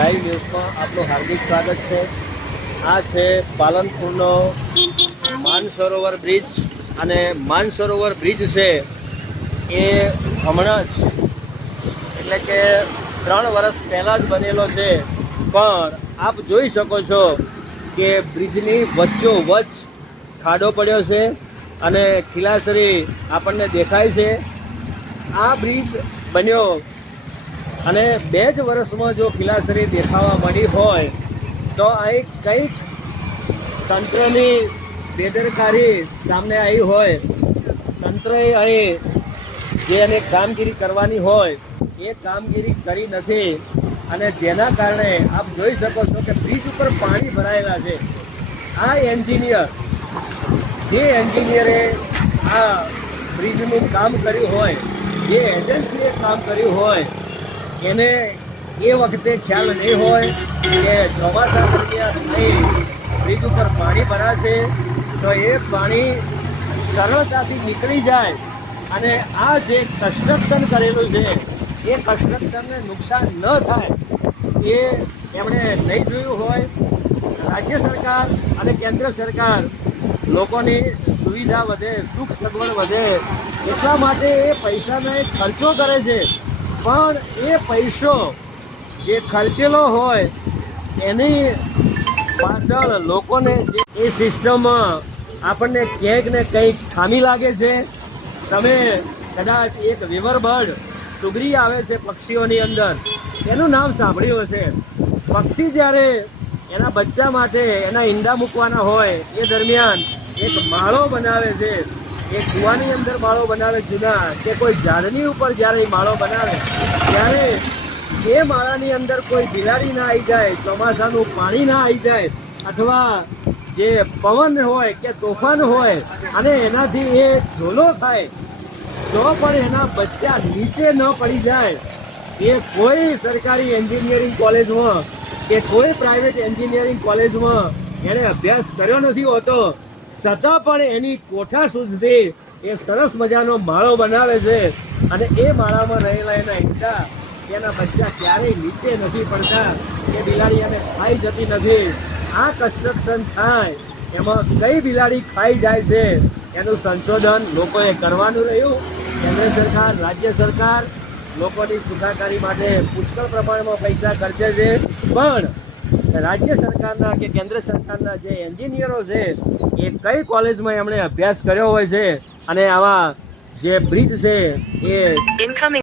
Live ન્યૂઝમાં આપનું હાર્દિક સ્વાગત છે. આ છે પાલનપુરનો માનસરોવર બ્રિજ અને માનસરોવર બ્રિજ છે એ હમણાં જ, એટલે કે ત્રણ વર્ષ પહેલાં જ બનેલો છે. પણ આપ જોઈ શકો છો કે બ્રિજની વચ્ચો વચ્ચ ખાડો પડ્યો છે અને ખીલાસરી આપણને દેખાય છે. આ બ્રિજ બન્યો અને બે જ વર્ષમાં જો કિલાસરી દેખાવા મળી હોય, તો અહીં કંઈક તંત્રની બેદરકારી સામે આવી હોય. તંત્રએ અહીં જે એને કામગીરી કરવાની હોય, એ કામગીરી કરી નથી. અને જેના કારણે આપ જોઈ શકો છો કે બ્રિજ ઉપર પાણી ભરાયેલા છે. આ એન્જિનિયર, જે એન્જિનિયરે આ બ્રિજનું કામ કર્યું હોય, જે એજન્સીએ કામ કર્યું હોય એને એ વખતે ખ્યાલ નહીં હોય કે ચોમાસા દરમિયાન બ્રિજ ઉપર પાણી ભરાશે, તો એ પાણી સરળતાથી નીકળી જાય. અને આ જે કન્સ્ટ્રક્શન કરેલું છે, એ કન્સ્ટ્રક્શનને નુકસાન ન થાય, એ એમણે નહીં જોયું હોય. રાજ્ય સરકાર અને કેન્દ્ર સરકાર લોકોની સુવિધા વધે, સુખ સગવડ વધે, એટલા માટે એ પૈસાનો ખર્ચો કરે છે. પણ એ પૈસો જે ખર્ચેલો હોય, એની પાછળ લોકોને એ સિસ્ટમમાં આપણને ક્યાંક ને કંઈક ખામી લાગે છે. તમે કદાચ એક વિવર બર્ડ સુગરી આવે છે પક્ષીઓની અંદર, એનું નામ સાંભળ્યું હશે. પક્ષી જ્યારે એના બચ્ચા માટે એના ઈંડા મૂકવાના હોય, એ દરમિયાન એક માળો બનાવે છે. એ કૂવાની અંદર માળો બનાવે જૂના કે કોઈ ઝાડની ઉપર જ્યારે એ માળો બનાવે, ત્યારે એ માળાની અંદર કોઈ બિલાડી ના આવી જાય, ચોમાસાનું પાણી ના આવી જાય, અથવા જે પવન હોય કે તોફાન હોય, અને એનાથી એ ઝોલો થાય, તો પણ એના બચ્ચા નીચે ન પડી જાય. એ કોઈ સરકારી એન્જિનિયરિંગ કોલેજમાં કે કોઈ પ્રાઇવેટ એન્જિનિયરિંગ કોલેજમાં એણે અભ્યાસ કર્યો નથી હોતો છતાં પણ એની કોઠા સુધી એ સરસ મજાનો માળો બનાવે છે. અને એ માળામાં રહેલા એના ઈંડા, એના બચ્ચા ક્યારેય નીચે નથી પડતા. એ બિલાડી એને ખાઈ જતી નથી. આ કન્સ્ટ્રક્શન થાય, એમાં કઈ બિલાડી ખાઈ જાય છે, એનું સંશોધન લોકોએ કરવાનું રહ્યું. કેન્દ્ર સરકાર, રાજ્ય સરકાર લોકોની સુખાકારી માટે પુષ્કળ પ્રમાણમાં પૈસા ખર્ચે છે. પણ રાજ્ય સરકારના કે કેન્દ્ર સરકારના જે એન્જિનિયરો છે, એ કઈ કોલેજમાં એમણે અભ્યાસ કર્યો હોય છે અને આવા જે બ્રિજ છે, એ Incoming.